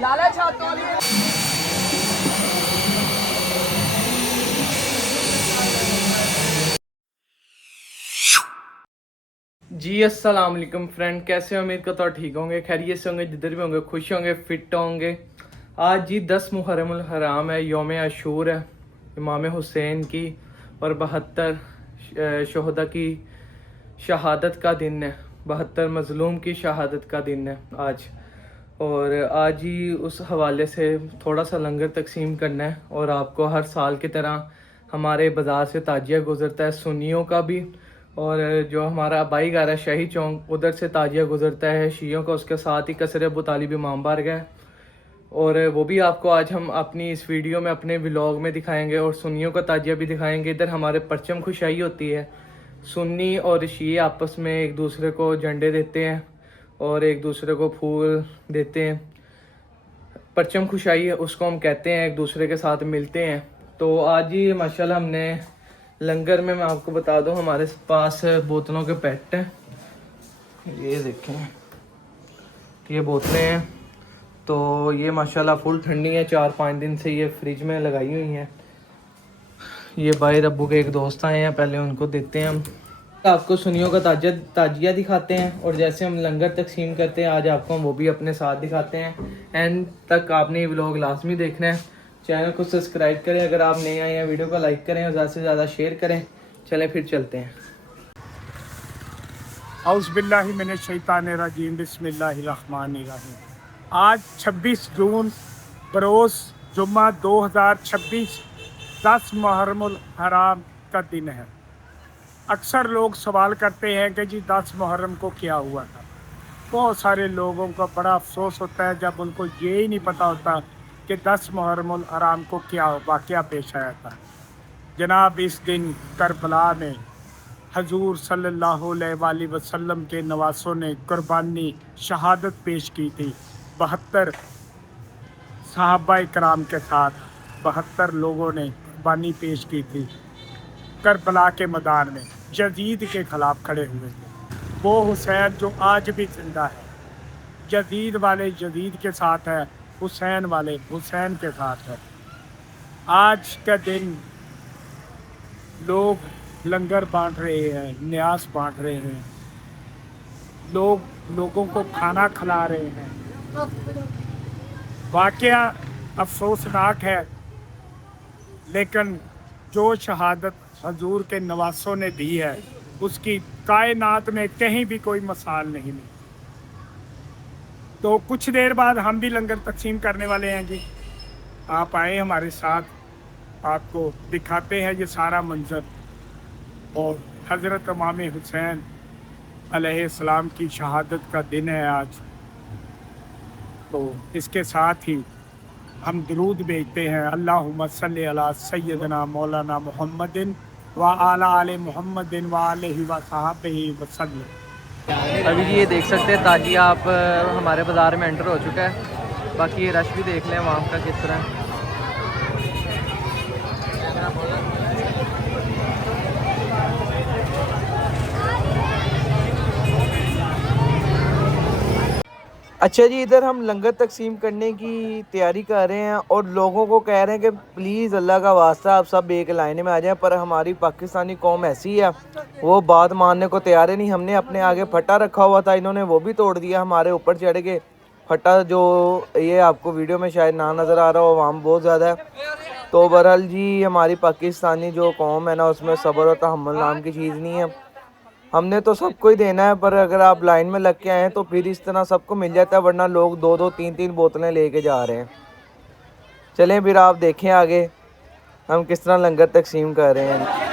लाला छातोली जी अस्सलाम वालेकुम फ्रेंड, कैसे हो? उम्मीद करता हूँ ठीक होंगे, खैरियत से होंगे, जिधर भी होंगे खुश होंगे, फिट होंगे। आज जी 10 मुहर्रमुल हराम है, यौम आशूर है, इमाम हुसैन की और 72 शहदा की शहादत का दिन है। 72 मज़लूम की शहादत का दिन है आज। और आज ही उस हवाले से थोड़ा सा लंगर तकसीम करना है। और आपको हर साल की तरह हमारे बाज़ार से ताजिया गुज़रता है, सुन्नियों का भी, और जो हमारा बाई घर है शाही चौक, उधर से ताजिया गुज़रता है शियों का। उसके साथ ही कसर अबू तालिब इमाम बारगाह है, और वो भी आपको आज हम अपनी इस वीडियो में अपने व्लॉग में दिखाएंगे, और सुन्नियों का ताजिया भी दिखाएंगे। इधर हमारे परचम खुशाई होती है, सुन्नी और शिये आपस में एक दूसरे को झंडे देते हैं और एक दूसरे को फूल देते हैं। परचम खुशाई है उसको हम कहते हैं, एक दूसरे के साथ मिलते हैं। तो आज ही माशाल्लाह हमने लंगर में, मैं आपको बता दूं, हमारे पास बोतलों के पैकेट हैं, ये देखें, ये बोतलें हैं। तो ये माशाल्लाह फुल ठंडी है, 4-5 दिन से ये फ्रिज में लगाई हुई हैं। ये भाई रब्बू के एक दोस्त आए हैं, पहले उनको देते हैं हम। आपको सुनियों का ताजिया दिखाते हैं, और जैसे हम लंगर तकसीम करते हैं आज आपको हम वो भी अपने साथ दिखाते हैं। एंड तक आपने ये व्लॉग लाजमी देखना है। चैनल को सब्सक्राइब करें अगर आप नए आए हैं, वीडियो को लाइक करें और ज़्यादा से ज़्यादा शेयर करें। चलें फिर चलते हैं। औज़ु बिल्लाहि मिनश शैतानिर रजीम, बिस्मिल्लाहिर्रहमानिर्रहीम। आज 26 जून बरोज़ जुम्मा 2026 10 मुहर्रमुल हराम का दिन है। अक्सर लोग सवाल करते हैं कि जी 10 मुहर्रम को क्या हुआ था। बहुत सारे लोगों का बड़ा अफसोस होता है जब उनको ये ही नहीं पता होता कि 10 मुहर्रमुल हराम को क्या वाक़या पेश आया था। जनाब, इस दिन करबला में हजूर सल्लल्लाहु अलैहि वसल्लम के नवासों ने कुर्बानी शहादत पेश की थी। 72 सहाबा कराम के साथ 72 लोगों ने कुर्बानी पेश की थी करबला के मैदान में, यजीद के ख़िलाफ़ खड़े हुए थे। वो हुसैन जो आज भी जिंदा है, यजीद वाले यजीद के साथ है, हुसैन वाले हुसैन के साथ है। आज का दिन लोग लंगर बांट रहे हैं, न्यास बांट रहे हैं, लोगों को खाना खिला रहे हैं। वाक़या अफसोसनाक है, लेकिन जो शहादत हजूर के नवासों ने दी है उसकी कायनात में कहीं भी कोई मिसाल नहीं मिली। तो कुछ देर बाद हम भी लंगर तकसीम करने वाले हैं जी। आप आए हमारे साथ, आपको दिखाते हैं ये सारा मंजर। और हज़रत इमाम हुसैन अलैहिस्सलाम की शहादत का दिन है आज। तो इसके साथ ही हम दुरूद भेजते हैं, अल्लाहुम्मा सल्ली अला सय्यदना मौलाना मुहम्मदिन व आला आले मुहम्मदिन व आलिहि व सहाबिहि वसल्लम। अभी ये देख सकते हैं ताजिया आप हमारे बाज़ार में एंटर हो चुका है। बाकी ये रश भी देख लें वहाँ का किस तरह है। अच्छा जी, इधर हम लंगर तकसीम करने की तैयारी कर रहे हैं और लोगों को कह रहे हैं कि प्लीज़ अल्लाह का वास्ता आप सब एक लाइन में आ जाएं। पर हमारी पाकिस्तानी कौम ऐसी है, वो बात मानने को तैयार है नहीं। हमने अपने आगे फटा रखा हुआ था, इन्होंने वो भी तोड़ दिया, हमारे ऊपर चढ़ के। फटा जो ये आपको वीडियो में शायद ना नज़र आ रहा हो, वहाँ बहुत ज़्यादा है। तो बहरहाल जी, हमारी पाकिस्तानी जो कौम है ना, उसमें सब्र और तहम्मुल नाम की चीज़ नहीं है। हमने तो सबको ही देना है, पर अगर आप लाइन में लग के आए तो फिर इस तरह सबको मिल जाता है, वरना लोग 2-2 3-3 बोतलें लेके जा रहे हैं। चलें फिर आप देखें आगे हम किस तरह लंगर तकसीम कर रहे हैं।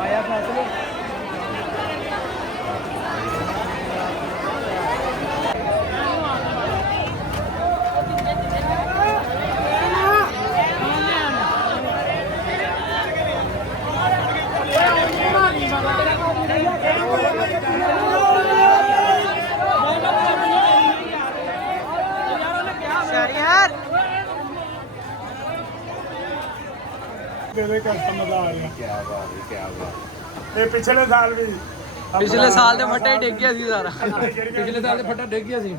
आया फैसले मजा आ रहा। क्या बात है, क्या बात है। पिछले साल भी ਪਿਛਲੇ ਸਾਲ ਦੇ ਫੱਟਾ ਹੀ ਡਿੱਗ ਗਿਆ ਸੀ ਸਾਰਾ ਪਿਛਲੇ ਸਾਲ ਦੇ ਫੱਟਾ ਡਿੱਗ ਗਿਆ ਸੀ।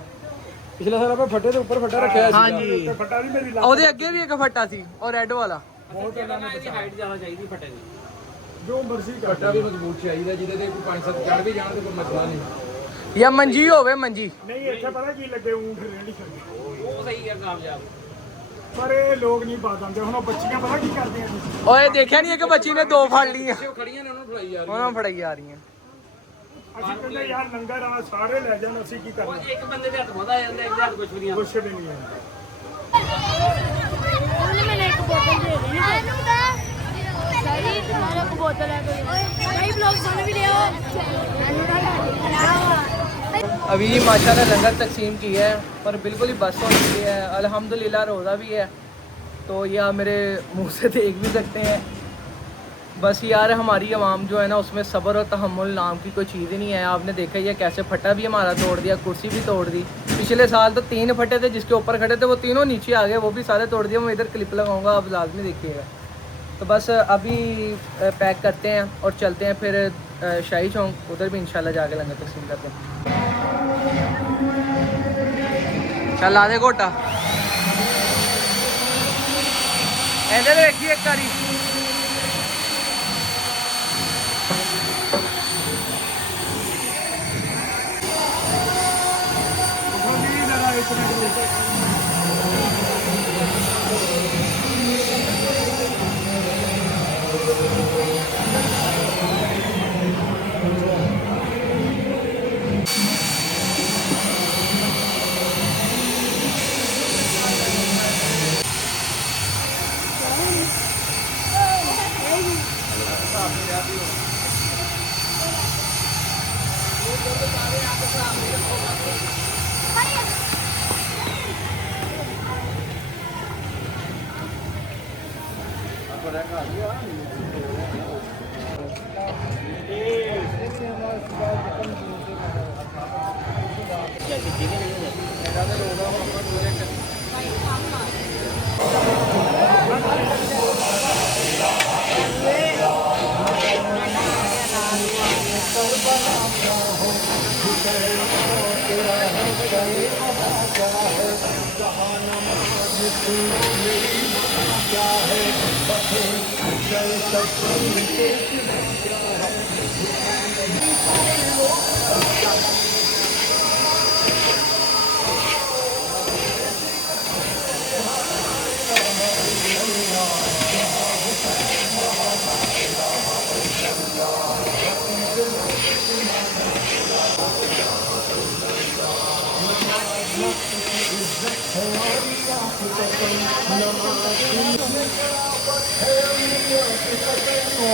ਪਿਛਲੇ ਸਾਲ ਆਪਾਂ ਫੱਟੇ ਦੇ ਉੱਪਰ ਫੱਟਾ ਰੱਖਿਆ ਸੀ। ਹਾਂਜੀ ਫਟਾ ਵੀ ਮੇਰੀ ਲੱਤ ਉਹਦੇ ਅੱਗੇ ਵੀ ਇੱਕ ਫੱਟਾ ਸੀ ਉਹ ਰੈੱਡ ਵਾਲਾ ਬਹੁਤ ਇਹਨਾਂ ਨੇ ਇਹਦੀ ਹਾਈਟ ਜ਼ਿਆਦਾ ਚਾਹੀਦੀ ਫੱਟੇ ਦੀ। ਜੋ ਮਰਜ਼ੀ ਕਰ ਫੱਟਾ ਵੀ ਮਜ਼ਬੂਤ ਚਾਹੀਦਾ ਜਿਹਦੇ ਤੇ ਕੋਈ 5-7 ਚੜ ਵੀ ਜਾਣ ਤੇ ਕੋਈ ਮਸਲਾ ਨਹੀਂ। ਜਾਂ ਮੰਜੀ ਹੋਵੇ ਮੰਜੀ ਨਹੀਂ ਇੱਥੇ ਪਤਾ ਕੀ ਲੱਗੇ ਊਂਠ ਰੇੜੀ ਕਰਦੇ ਉਹ ਸਹੀ ਹੈ ਕਾਮਯਾਬ। ਪਰ ਇਹ ਲੋਕ ਨਹੀਂ ਪਾ ਦਿੰਦੇ। ਹੁਣ ਉਹ ਬੱਚੀਆਂ ਪਤਾ ਕੀ ਕਰਦੀਆਂ ਨੇ ਓਏ ਦੇਖਿਆ ਨਹੀਂ ਇੱਕ ਬੱਚੀ ਨੇ ਦੋ ਫੜ ਲਈਆਂ ਉਹ ਖੜੀਆਂ ਨੇ ਉਹਨਾਂ ਨੂੰ ਫੜਾਈ ਜਾ ਰਹੀ। ਉਹਨਾਂ ਨੂੰ ਫੜਾਈ ਜਾ ਰਹੀਆਂ ਅਸੀਂ ਕਹਿੰਦੇ ਯਾਰ ਲੰਗਰ ਆ ਸਾਰੇ ਲੈ ਜਾਣ ਅਸੀਂ ਕੀ ਕਰਨਾ। ਇੱਕ ਬੰਦੇ ਦੇ ਹੱਥ ਬਹੁਤਾ ਜਾਂਦਾ ਇੱਕ ਦੇ ਹੱਥ ਕੁਝ ਵੀ ਨਹੀਂ। ਕੁਛ ਵੀ ਨਹੀਂ ਹੈ। ਉਹਨੇ ਮੈਨੂੰ ਇੱਕ ਬੋਤਲ ਦੇ ਦੇਣੀ ਸਹੀ तुम्हारे को बोतल है कई ब्लॉग सुन भी रहे अभी माशाल्लाह लंगर तकसीम की है पर बिल्कुल ही बस हो चुकी है अल्हम्दुलिल्लाह रोज़ा भी है तो ये आप मेरे मुंह से देख भी सकते हैं। बस यार हमारी आवाम जो है ना उसमें सब्र और तहम्मुल नाम की कोई चीज़ ही नहीं है। आपने देखा ये कैसे फटा भी हमारा तोड़ दिया, कुर्सी भी तोड़ दी। पिछले साल तो 3 फटे थे जिसके ऊपर खड़े थे वो तीनों नीचे आ गए, वो भी सारे तोड़ दिए। मैं इधर क्लिप लगाऊंगा आप लाजमी देखिएगा। तो बस अभी पैक करते हैं और चलते हैं फिर शाही चौक, उधर भी इंशाल्लाह जाके लंगर तकसीम करते हैं। चल आ दे घोटा इधर देखिए एक कारी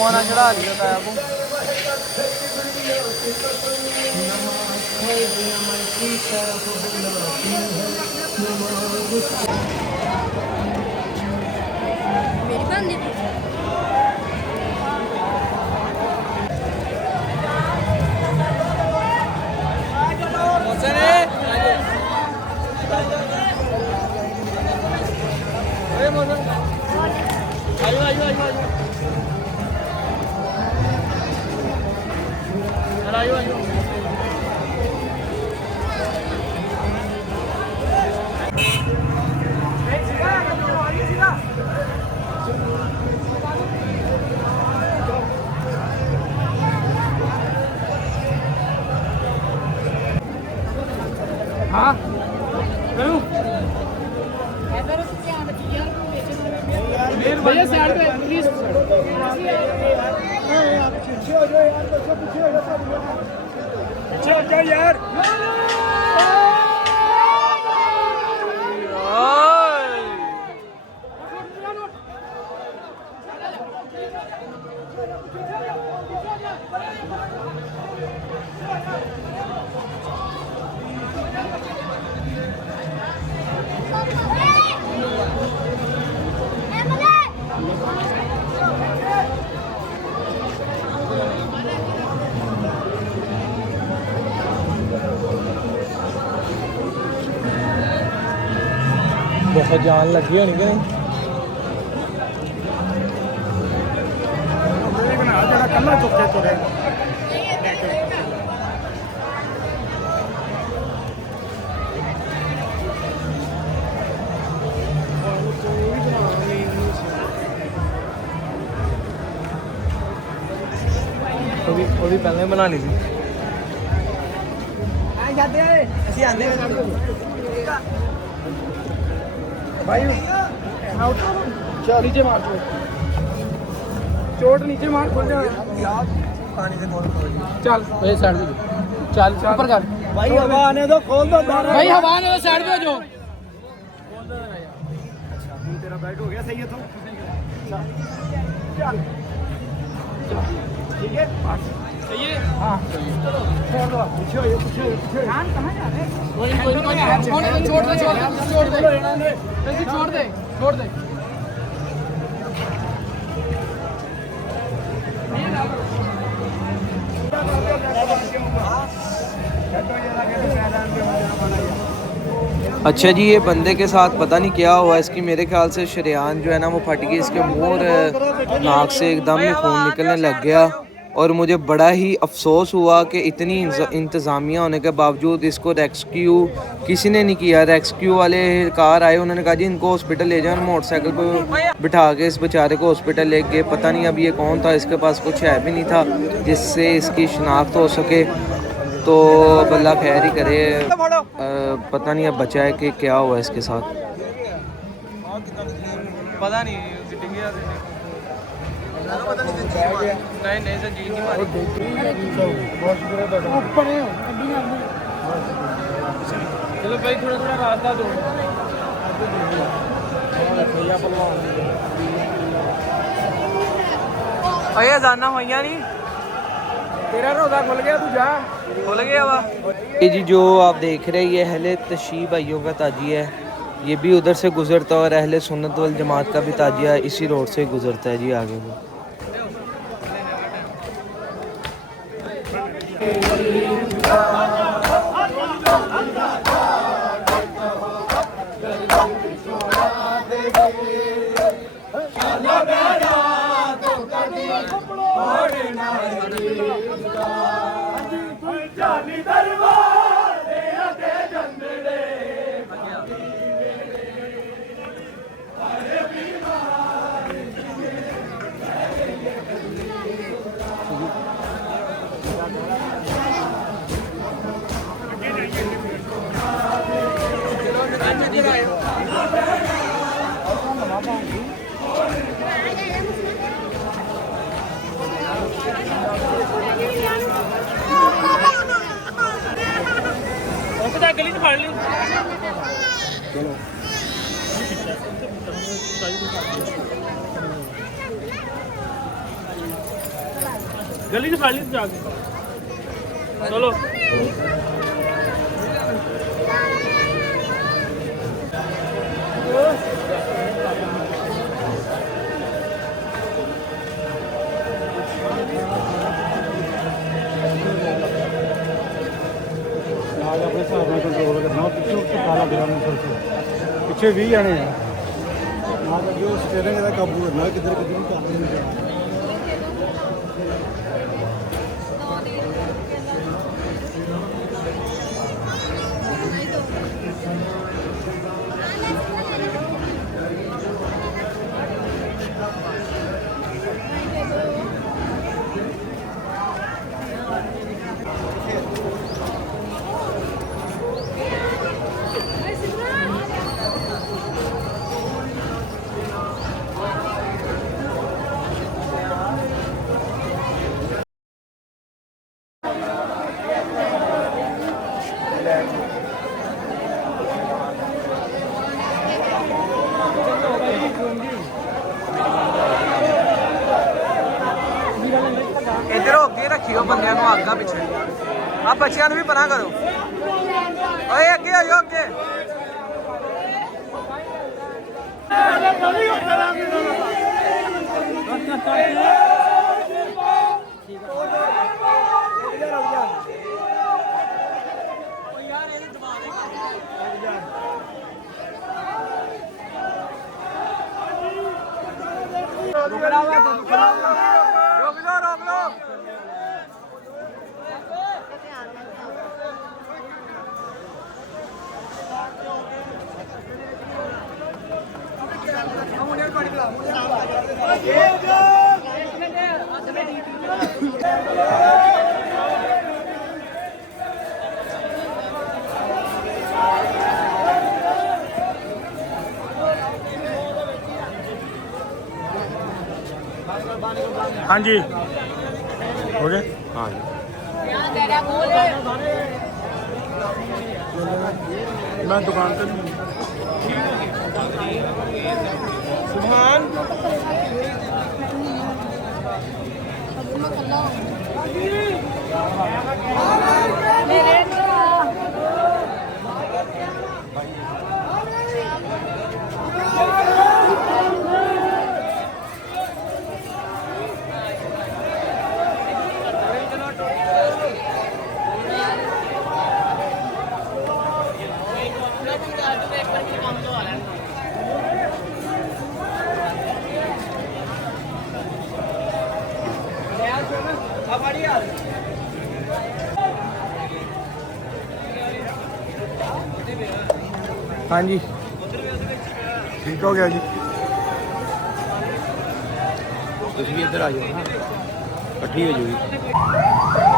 ना चढ़ा लिया पैप मेरी बहन दीदी हाँ भैया साइड पे प्लीज। पीछे हो जाओ यार। बहुत जान लगी होनी कि नहीं कल्ला चुके तुरे वो भी पहले बना ली थी भाई नीचे मार चोट नीचे मार खोल पानी से चल भैया साइड पे चल ऊपर कर भाई हवा आने दो खोल दो भाई हवा ने साइड पे जो तेरा बैट हो गया सही है तो ठीक है सही है। हाँ छोड़ दो पीछे कहाँ जा रहे हैं कोई छोड़ दे छोड़ दे। अच्छा जी, ये बंदे के साथ पता नहीं क्या हुआ, इसकी मेरे ख्याल से शरेआन जो है ना वो फट गई, इसके मुंह और नाक से एकदम ही खून निकलने लग गया। और मुझे बड़ा ही अफसोस हुआ कि इतनी इंतज़ामिया होने के बावजूद इसको रेस्क्यू किसी ने नहीं किया। रेस्क्यू वाले कार आए, उन्होंने कहा जी इनको हॉस्पिटल ले जाओ, मोटरसाइकिल पर बिठा के इस बेचारे को हॉस्पिटल ले गए। पता नहीं अब ये कौन था, इसके पास कुछ है भी नहीं था जिससे इसकी शिनाख्त हो सके। तो अल्लाह खैर ही करे, पता नहीं अब बचा है कि क्या हुआ इसके साथ, पता नहीं। नहीं संजीव नहीं मारी। चलो भाई थोड़ा थोड़ा रास्ता दो। अरे जाना भैया नहीं, तेरा रोजा खुल गया, तू जा। खुल गया वा। ये जी जो आप देख रहे हैं ये अहले तशी भाइयों का ताजिया है, ये भी उधर से गुजरता है और अहले सुन्नत वल जमात का भी ताजिया इसी रोड से गुजरता है जी आगे वो। गली से खाली जाके चलो आज अपने हिसाब ਨਾਲ ਕੰਟਰੋਲ ਕਰਨਾ ਪਿੱਛੋਂ ਕਾਲਾ ਗ੍ਰਾਮ ਪਿੱਛੇ 20 ਜਾਣੇ ਆ ਨਾਲ ਅੱਗੇ ਉਹ ਸਟੀਅਰਿੰਗ ਦਾ ਕਾਬੂ ਕਰਨਾ ਕਿੱਧਰ ਕਿੱਧਰ ਨੂੰ ਕਰਦੇ ਨੇ ਇੱਧਰ ਹੋ ਕੇ ਰੱਖਿਓ ਬੰਦਿਆਂ ਨੂੰ ਅੱਗਾ ਪਿੱਛੇ ਆ ਬੱਚਿਆਂ ਨੂੰ ਵੀ ਪਰਾਂ ਕਰੋ ਓਏ ਅੱਗੇ ਆ ਜਾਓ ਅੱਗੇ रोक लो हाँ जी हो गए हाँ मैं दुकान पे सुभान हाँ जी ठीक हो गया जी ਤੁਸੀਂ ਵੀ ਇੱਧਰ ਆ ਜਾਓ ਇਕੱਠੀ ਹੋ ਜਾਊਗੀ